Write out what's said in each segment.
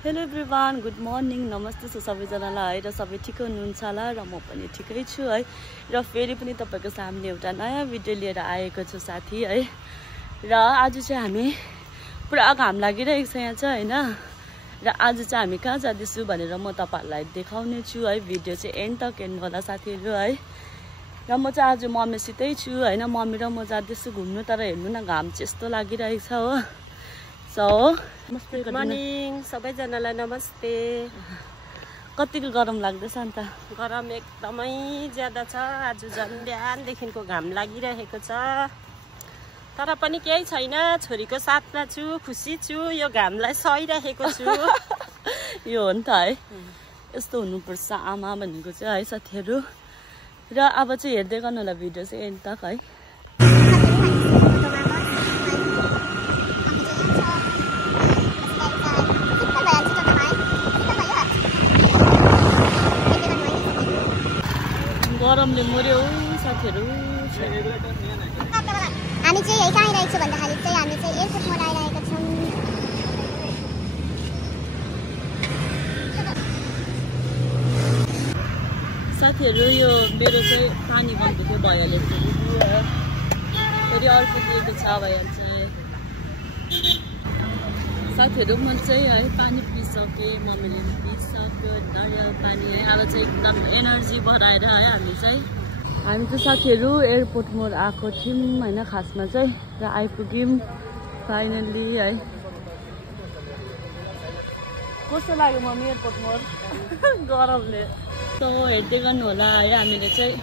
Hello everyone, good morning, नमस्ते छ सबैजनालाई है र सबै ठिक हुनुहुन्छ होला र म पनि ठिकै छु है र फेरि पनि तपाईको सामने एउटा नयाँ भिडियो लिएर आएको छु साथी है। र आज चाहिँ हामी पुरा घाम लागिरहेको छ यहाँ चाहिँ हैन। र आज चाहिँ हामी कहाँ जाँदैछु भनेर म तपाईहरुलाई देखाउने छु है। भिडियो चाहिँ एन्ड तक हेर्नु होला साथीहरु है। र म चाहिँ आज मम्मीसितै छु हैन। मम्मी र म जाँदैछु घुम्नु, तर हेर्नु न घाम चाहिँ यस्तो लागिरहेको छ हो। सो गुड मर्निङ सबैजनालाई नमस्ते। कतिको गरम लाग्दैछ अन्त? गरम एकदमै ज्यादा छ। आज झन् बिहानदेखिको घाम लागिरहेको छ, तर पनि केही छैन, छोरीको साथमा छु, खुसी छु, यो घामलाई सहिरहेको छु। यो हो नि त है, यस्तो हुनुपर्छ आमा भनेको चाहिँ है साथीहरु। र अब चाहिँ हेर्दै गर्नु होला भिडियो चाहिँ एन्ड तक है। गरमले मर्यो साथीहरु। हामी चाहिँ यही कहाँ आइरहेको छु भन्दाखेरि चाहिँ हामी चाहिँ एयरपोर्ट मोड आइरहेको छौँ। साथीहरु यो मेरो चाहिँ पानी बन्द थियो भइहाल्यो फेरि अर्को दिएको छ भइहाल्छ साथीहरु। म चाहिँ है पानी पिइसकेँ, मम्मीले पनि पिइसक्यो नारियल पानी है। अब चाहिँ एकदम एनर्जी बढाएर है हामी त साथीहरु एयरपोर्ट मोड आएको थियौँ हैन खासमा चाहिँ, र आइपुग्यौँ फाइनली है। कस्तो लाग्यो मम्मी एयरपोर्ट मोड? गरमले त हेर्दै गर्नु होला है। हामीले चाहिँ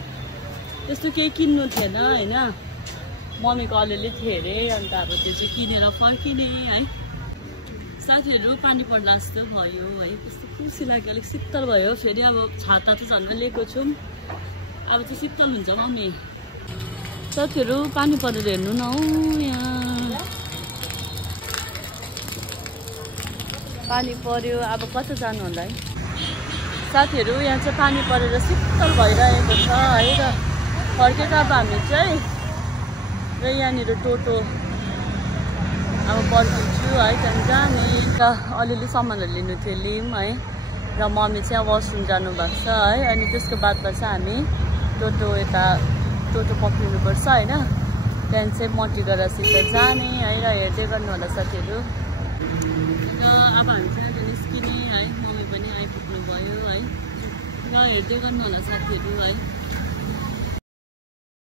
त्यस्तो केही किन्नु थिएन हैन, मम्मीको अलिअलि थियो अरे, अन्त अब त्यो चाहिँ किनेर फर्किने है साथीहरु। पानी पर्ला जस्तो भयो है, कस्तो खुसी लाग्यो, अलिक शीतल भयो। फेरि अब छाता त झन् लिएको छौँ, अब चाहिँ शीतल हुन्छ मम्मी। साथीहरु पानी परेर हेर्नु न हौ, यहाँ पानी पर्यो। अब कता जानु होला है साथीहरु? यहाँ चाहिँ पानी परेर शीतल भइरहेको छ है। र फर्केको अब हामी चाहिँ, र यहाँनिर टोटो अब पर्खिन्छु है, त्यहाँदेखि जाने। र अलिअलि सामानहरू लिनु थियो, लियौँ है। र मम्मी चाहिँ वासरुम जानुभएको छ है। अनि त्यसको बादमा चाहिँ हामी टोटो पक्रिनुपर्छ होइन। त्यहाँदेखि चाहिँ मटिगढा सिधै जाने है। र हेर्दै गर्नु होला साथीहरु। र अब हामी चाहिँ आज निस्किने है, मम्मी पनि आइपुग्नु भयो है। र हेर्दै गर्नु होला साथीहरु है।